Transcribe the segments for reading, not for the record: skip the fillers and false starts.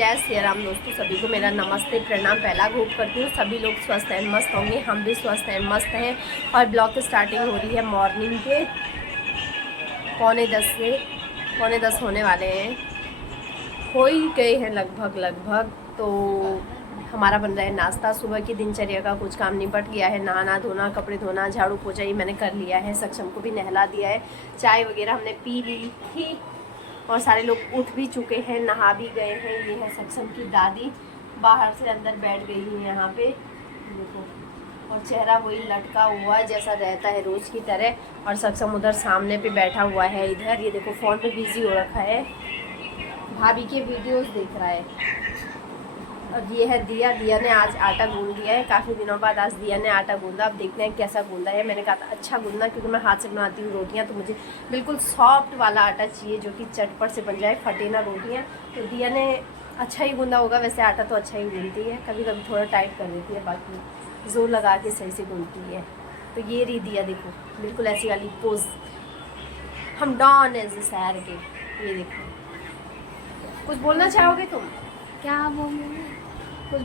जय श्री राम दोस्तों, सभी को मेरा नमस्ते प्रणाम। पहला होप करती हूँ सभी लोग स्वस्थ हैं मस्त होंगे, हम भी स्वस्थ हैं मस्त हैं। और ब्लॉग की स्टार्टिंग हो रही है मॉर्निंग के 9:45 से 9:45 होने वाले हैं, हो ही गए हैं लगभग। तो हमारा बन रहा है नाश्ता। सुबह की दिनचर्या का कुछ काम निपट गया है, नहाना धोना, कपड़े धोना, झाड़ू पोछा ये मैंने कर लिया है। सक्षम को भी नहला दिया है, चाय वगैरह हमने पी ली थी और सारे लोग उठ भी चुके हैं, नहा भी गए हैं। ये है सक्षम की दादी, बाहर से अंदर बैठ गई है यहाँ पे देखो, और चेहरा वही लटका हुआ है जैसा रहता है रोज़ की तरह। और सक्षम उधर सामने पे बैठा हुआ है, इधर ये देखो फ़ोन पे बिजी हो रखा है, भाभी के वीडियोस देख रहा है। और ये है दिया ने आज आटा गूंद दिया है, काफ़ी दिनों बाद आज दिया ने आटा गूंदा। अब देखते हैं कैसा गूंदा है। मैंने कहा था अच्छा गूंदना, क्योंकि मैं हाथ से बनाती हूँ रोटियाँ, तो मुझे बिल्कुल सॉफ्ट वाला आटा चाहिए जो कि चटपट से बन जाए, फटे ना रोटियाँ। तो दिया ने अच्छा ही गूंदा होगा, वैसे आटा तो अच्छा ही गूंदती है, कभी कभी थोड़ा टाइट कर देती है, बाकी जोर लगा के सही से गूंदती है। तो ये रही दिया देखो, बिल्कुल ऐसी वाली पोज, हम डॉन एज शहर के। ये देखो, कुछ बोलना चाहोगे तुम? क्या बोलूं? कुछ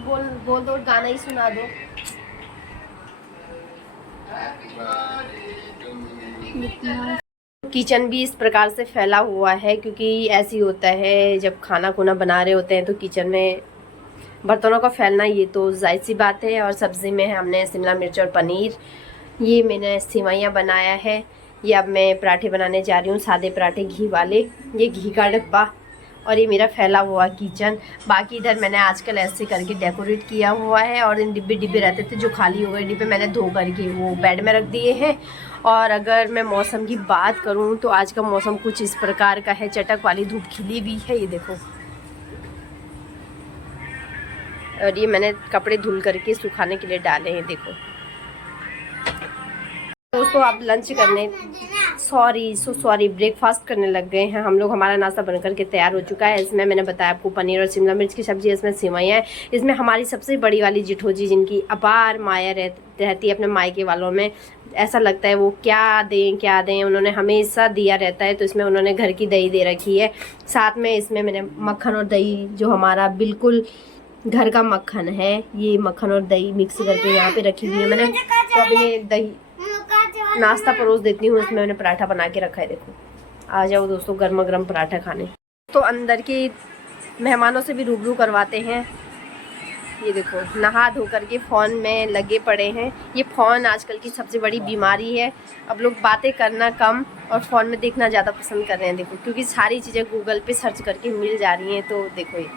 बोल दो, गाना ही सुना दो। किचन भी इस प्रकार से फैला हुआ है, क्योंकि ऐसे ही होता है जब खाना खुना बना रहे होते हैं तो किचन में बर्तनों का फैलना ये तो जाहिर सी बात है। और सब्ज़ी में हमने शिमला मिर्च और पनीर, ये मैंने सेवइयाँ बनाया है। ये अब मैं पराठे बनाने जा रही हूँ, सादे पराठे घी वाले। ये घी का डब्बा और ये मेरा फैला हुआ किचन। बाकी इधर मैंने आजकल ऐसे करके डेकोरेट किया हुआ है, और इन डिब्बे रहते थे जो खाली हो गए डिब्बे, मैंने धो करके वो बेड में रख दिए हैं। और अगर मैं मौसम की बात करूं तो आज का मौसम कुछ इस प्रकार का है, चटक वाली धूप खिली हुई है, ये देखो। और ये मैंने कपड़े धुल करके सुखाने के लिए डाले हैं, देखो। दोस्तों आप लंच करने सॉरी ब्रेकफास्ट करने लग गए हैं हम लोग। हमारा नाश्ता बनकर के तैयार हो चुका है। इसमें मैंने बताया आपको पनीर और शिमला मिर्च की सब्जी, इसमें सेवइयाँ है, इसमें हमारी सबसे बड़ी वाली जिठोजी जिनकी अपार माया रहती है अपने मायके वालों में। ऐसा लगता है वो क्या दें, उन्होंने हमेशा दिया रहता है। तो इसमें उन्होंने घर की दही दे रखी है, साथ में इसमें मैंने मक्खन और दही, जो हमारा बिल्कुल घर का मक्खन है, ये मक्खन और दही मिक्स करके यहाँ पे रखी हुई है मैंने। तो अभी मैं दही नाश्ता परोस देती हूँ। इसमें मैंने पराठा बना के रखा है, देखो। आ जाओ दोस्तों गर्मा गर्म पराठा खाने। तो अंदर के मेहमानों से भी रूबरू करवाते हैं। ये देखो नहा धो करके फ़ोन में लगे पड़े हैं। ये फ़ोन आजकल की सबसे बड़ी बीमारी है। अब लोग बातें करना कम और फ़ोन में देखना ज़्यादा पसंद कर रहे हैं, देखो, क्योंकि सारी चीज़ें गूगल पे सर्च करके मिल जा रही हैं। तो देखो ये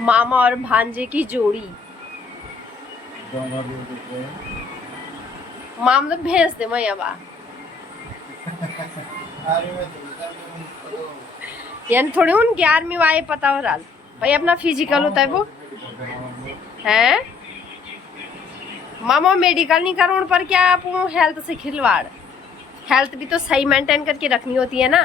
मामा और भांजे की जोड़ी, माम तो भेज दे मैं अब यानी थोड़ी उन 11वीं वाए पता हो रहा भाई, अपना फिजिकल होता है वो है। मामा मेडिकल नहीं करो पर क्या आप हेल्थ से खिलवाड़, हेल्थ भी तो सही मेंटेन करके रखनी होती है ना।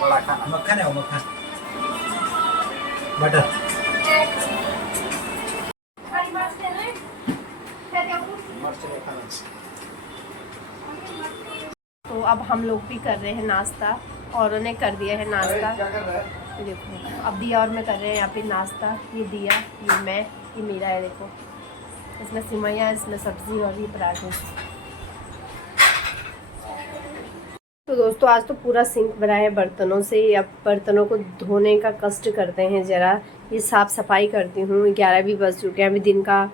मक्खन है, मक्खन बटर। तो अब हम लोग भी कर रहे हैं नाश्ता, और उन्हें कर दिया है नाश्ता। देखो अब दिया और मैं कर रहे हैं यहाँ पे नाश्ता। ये दिया, ये मैं, ये मेरा है, देखो। इसमें सिमैया, इसमें सब्जी और ये पराठे। तो दोस्तों आज तो पूरा सिंक भरा है बर्तनों से। अब बर्तनों को धोने का कष्ट करते हैं ज़रा, ये साफ़ सफाई करती हूँ। 11 भी बज चुके हैं, अभी दिन का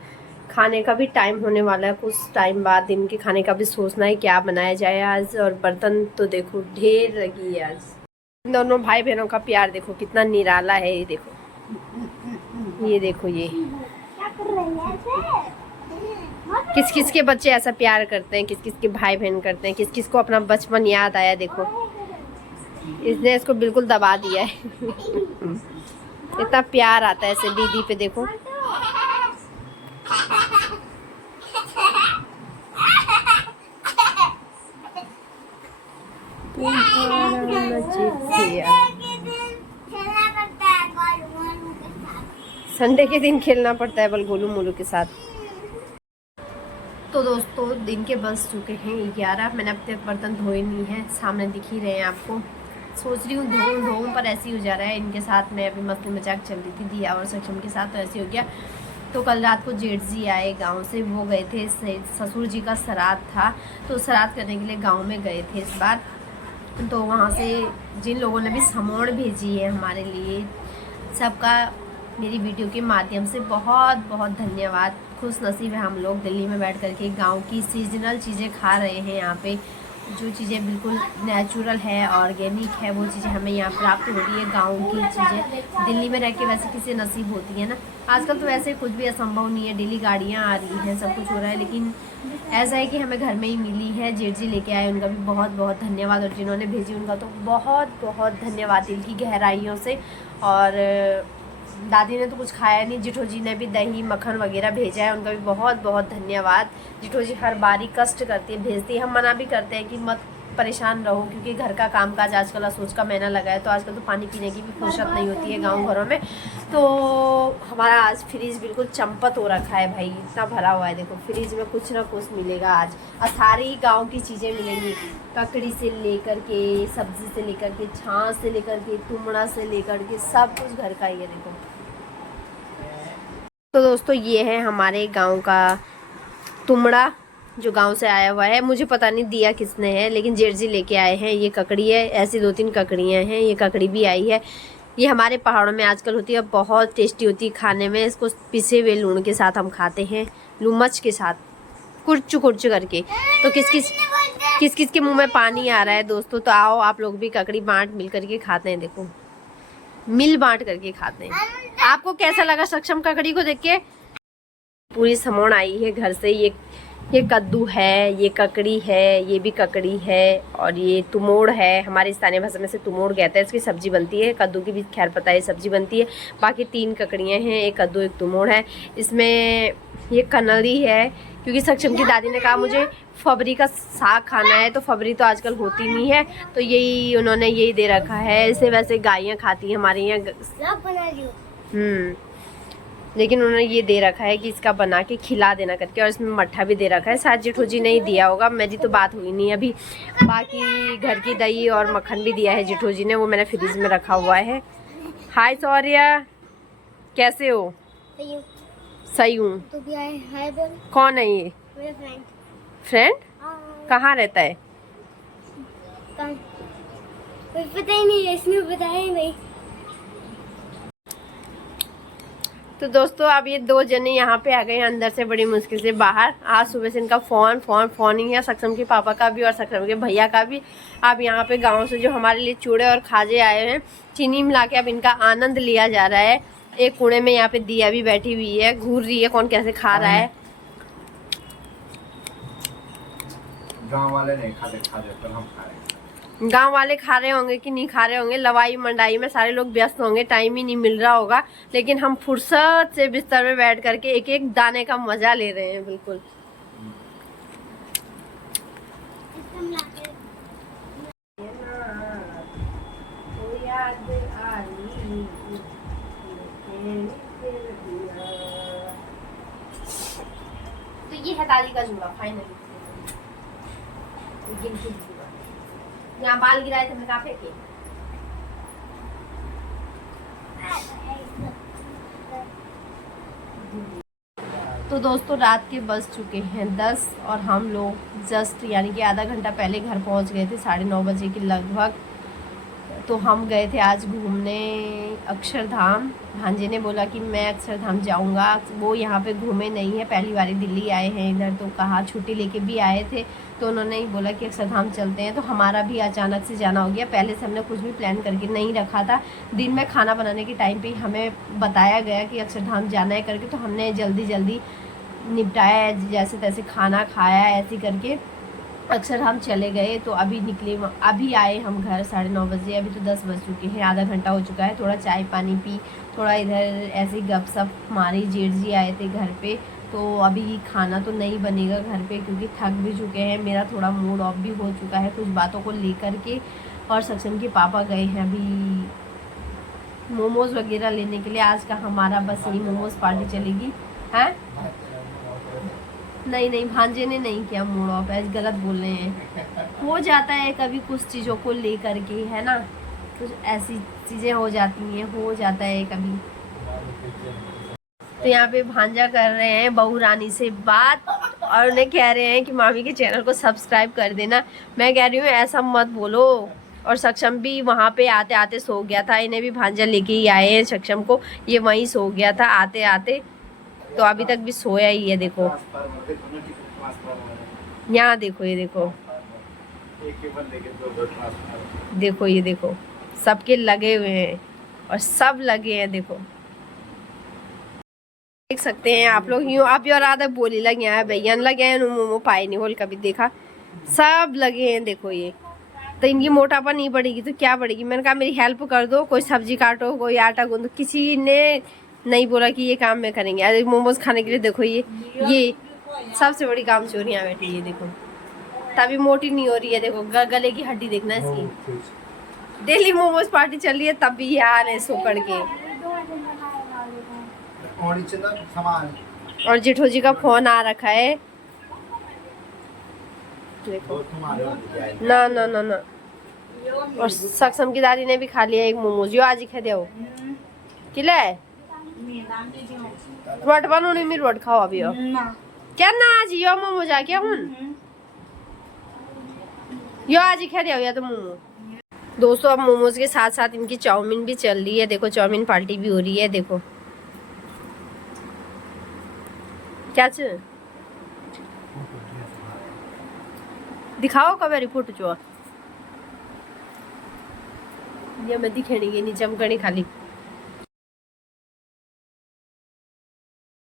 खाने का भी टाइम होने वाला है। कुछ टाइम बाद दिन के खाने का भी सोचना है क्या बनाया जाए आज। और बर्तन तो देखो ढेर लगी है आज। दोनों भाई बहनों का प्यार देखो कितना निराला है, ये देखो, ये देखो, ये किस किस के बच्चे ऐसा प्यार करते हैं, किस किस के भाई बहन करते हैं, किस किस को अपना बचपन याद आया। देखो इसने इसको बिल्कुल दबा दिया है इतना प्यार आता है ऐसे दीदी पे, देखो। संडे के दिन खेलना पड़ता है बल गोलू मोलू के साथ। तो दोस्तों दिन के बज चुके हैं 11। मैंने अब तक बर्तन धोए नहीं हैं, सामने दिख ही रहे हैं आपको। सोच रही हूँ धोऊं पर ऐसे ही हो जा रहा है। इनके साथ में अभी मस्ती मजाक चल रही थी दिया और सक्षम के साथ, तो ऐसे हो गया। तो कल रात को जेठ जी आए गांव से, वो गए थे ससुर जी का श्राद्ध था, तो श्राद्ध करने के लिए गांव में गए थे इस बार। तो वहाँ से जिन लोगों ने भी समोड़ भेजी है हमारे लिए, सबका मेरी वीडियो के माध्यम से बहुत बहुत धन्यवाद। खुश नसीब है हम लोग दिल्ली में बैठ करके गांव की सीजनल चीज़ें खा रहे हैं। यहाँ पे जो चीज़ें बिल्कुल नेचुरल है, ऑर्गेनिक है, वो चीज़ें हमें यहाँ प्राप्त हो रही है। गांव की चीज़ें दिल्ली में रह के वैसे किसी नसीब होती है ना। आजकल तो वैसे कुछ भी असंभव नहीं है, डेली गाड़ियाँ आ रही हैं, सब कुछ हो रहा है, लेकिन ऐसा है कि हमें घर में ही मिली है। जेठ जी लेके आए, उनका भी बहुत बहुत धन्यवाद, और जिन्होंने भेजी उनका तो बहुत बहुत धन्यवाद दिल की गहराइयों से। और दादी ने तो कुछ खाया नहीं, जिठो जी ने भी दही मक्खन वगैरह भेजा है, उनका भी बहुत बहुत धन्यवाद। जिठो जी हर बारी कष्ट करती है, भेजती है। हम मना भी करते हैं कि मत परेशान रहो, क्योंकि घर का कामकाज आजकल असोच का महीना लगा है, तो आजकल तो पानी पीने की भी फुर्सत नहीं होती है गांव घरों में। तो हमारा आज फ्रिज बिल्कुल चंपत हो रखा है भाई, इतना भरा हुआ है। देखो फ्रिज में कुछ ना कुछ मिलेगा आज, और सारी गाँव की चीज़ें मिलेंगी। ककड़ी से लेकर के, सब्जी से लेकर के, छाछ से लेकर के, तुमड़ा से लेकर के, सब कुछ घर का ही है। देखो तो दोस्तों ये है हमारे गांव का तुमड़ा, जो गांव से आया हुआ है। मुझे पता नहीं दिया किसने है, लेकिन जेठ जी लेके आए हैं। ये ककड़ी है, ऐसी 2-3 ककड़ियाँ हैं। ये ककड़ी भी आई है, ये हमारे पहाड़ों में आजकल होती है, बहुत टेस्टी होती है खाने में। इसको पिसे हुए लूण के साथ हम खाते हैं, लूमच के साथ कुर्च कुर्च करके। तो किस किस के मुंह में पानी आ रहा है दोस्तों। तो आओ आप लोग भी ककड़ी मिल करके खाते हैं। देखो मिल बांट करके खाते हैं। आपको कैसा लगा सक्षम ककड़ी को देख के? पूरी समोण आई है घर से। ये कद्दू है, ये ककड़ी है, ये भी ककड़ी है, और ये तुमोड़ है। हमारे स्थानीय भाषा में से तुमोड़ कहते हैं। इसकी सब्जी बनती है, कद्दू की भी खैर पता है सब्जी बनती है। बाकी 3 ककड़ियाँ हैं, एक कद्दू एक तुमोड़ है। इसमें ये कनरी है, क्योंकि सक्षम की दादी ने कहा मुझे फबरी का साग खाना है, तो फबरी तो आजकल होती नहीं है, तो यही उन्होंने यही दे रखा है। इसे वैसे गायें खाती हैं हमारे यहाँ, लेकिन उन्होंने ये दे रखा है कि इसका बना के खिला देना करके, और इसमें मट्ठा भी दे रखा है। शायद जेठू जी नहीं दिया होगा, मेरी तो बात हुई नहीं अभी। बाकी घर की दही और मक्खन भी दिया है जेठू जी ने, वो मैंने फ्रिज में रखा हुआ है। हाय सौर्या, कैसे हो? सही हूँ। तो भी आए, हाय बोल। कौन है ये? मेरा फ्रेंड? कहाँ रहता है? कुछ पता ही नहीं है, इसने बताया ही नहीं। तो दोस्तों अब ये 2 जने यहाँ पे आ गए हैं अंदर से बड़ी मुश्किल से बाहर। आज सुबह से इनका फोन ही है, सक्षम के पापा का भी और सक्षम के भैया का भी। अब यहाँ पे गांव से जो हमारे लिए चूड़े और खाजे आए हैं, चीनी मिला के अब इनका आनंद लिया जा रहा है। एक कुएं में यहाँ पे दिया भी बैठी हुई है, घूर रही है कौन कैसे खा रहा है। गांव वाले नहीं खाते पर हम खा रहे हैं। गांव वाले खा रहे होंगे कि नहीं खा रहे होंगे, लवाई मंडाई में सारे लोग व्यस्त होंगे, टाइम ही नहीं मिल रहा होगा, लेकिन हम फुर्सत से बिस्तर में बैठ करके एक एक दाने का मजा ले रहे हैं। बिल्कुल तो ये है दादी का झूला फाइनली। यहाँ बाल गिराए थे, मैं कहाँ फेंके? तो दोस्तों रात के बज चुके हैं 10, और हम लोग जस्ट यानी कि आधा घंटा पहले घर पहुंच गए थे, 9:30 बजे के लगभग। तो हम गए थे आज घूमने अक्षरधाम। भांजे ने बोला कि मैं अक्षरधाम जाऊंगा, वो यहाँ पे घूमे नहीं है, पहली बार दिल्ली आए हैं इधर, तो कहा छुट्टी लेके भी आए थे, तो उन्होंने ही बोला कि अक्षरधाम चलते हैं। तो हमारा भी अचानक से जाना हो गया, पहले से हमने कुछ भी प्लान करके नहीं रखा था। दिन में खाना बनाने के टाइम पे ही हमें बताया गया कि अक्षरधाम जाना है करके, तो हमने जल्दी निपटाया, जैसे तैसे खाना खाया, ऐसे करके अक्षरधाम चले गए। तो अभी निकले, अभी आए हम घर 9:30 बजे, अभी तो 10 बज चुके हैं, आधा घंटा हो चुका है। थोड़ा चाय पानी पी, थोड़ा इधर ऐसे ही गपशप मारी। जेठ जी आए थे घर पे, तो अभी खाना तो नहीं बनेगा घर पे, क्योंकि थक भी चुके हैं, मेरा थोड़ा मूड ऑफ भी हो चुका है कुछ बातों को लेकर के। और सक्षम के पापा गए हैं अभी मोमोज़ वगैरह लेने के लिए। आज का हमारा बस यही मोमोज़ पार्टी चलेगी। हैं नहीं नहीं, भांजे ने नहीं किया मूड ऑफ, ऐसे गलत बोल रहे हैं। हो जाता है कभी कुछ चीज़ों को लेकर के, है ना, कुछ ऐसी चीज़ें हो जाती हैं, हो जाता है कभी। तो यहाँ पे भांजा कर रहे हैं बहू रानी से बात और उन्हें कह रहे हैं कि मामी के चैनल को सब्सक्राइब कर देना। मैं कह रही हूँ ऐसा मत बोलो। और सक्षम भी वहाँ पे आते आते सो गया था, इन्हें भी भांजा लेके ही आए हैं सक्षम को, ये वहीं सो गया था आते आते, तो अभी तक भी सोया ही है। देखो यहाँ देखो, ये देखो, देखो ये देखो, सबके लगे हुए हैं और सब लगे हैं, देखो देख सकते हैं आप लोग। यूँ आप और आधा बोली लगे हैं, भैया लगे हैं, मोमो पाए नहीं होल कभी देखा, सब लगे हैं। देखो ये तो इनकी मोटापा नहीं बढ़ेगी तो क्या बढ़ेगी। मैंने कहा मेरी हेल्प कर दो, कोई सब्जी काटो, कोई आटा गूंदो, किसी ने नहीं बोला कि ये काम में करेंगे। अरे मोमोज खाने के लिए देखो ये सबसे बड़ी काम चोरियाँ बैठी है, देखो तभी मोटी नहीं हो रही है। देखो गले की हड्डी देखना इसकी, डेली मोमोज पार्टी चल रही है तब भी ये आ रहे सोकड़ के। और जेठो जी का फोन आ रखा है, देखो ना ना ना ना। और सक्षम की दादी ने भी खा लिया एक मोमोज, यो आज ही खा दिया वो किला है रोट बनो नहीं, मेरी रोट खाओ अभी क्या ना आज यो मोमोज आ क्या हूँ यो आज ही खा दिया या तो मोमो। दोस्तों अब मोमोज के साथ साथ इनकी चाउमीन भी चल रही है, देखो चाउमीन पार्टी भी हो रही है। देखो क्या चीज दिखाओ कब रिपोर्ट जो ये मैं दिखेगी नीचे हम कड़ी खाली।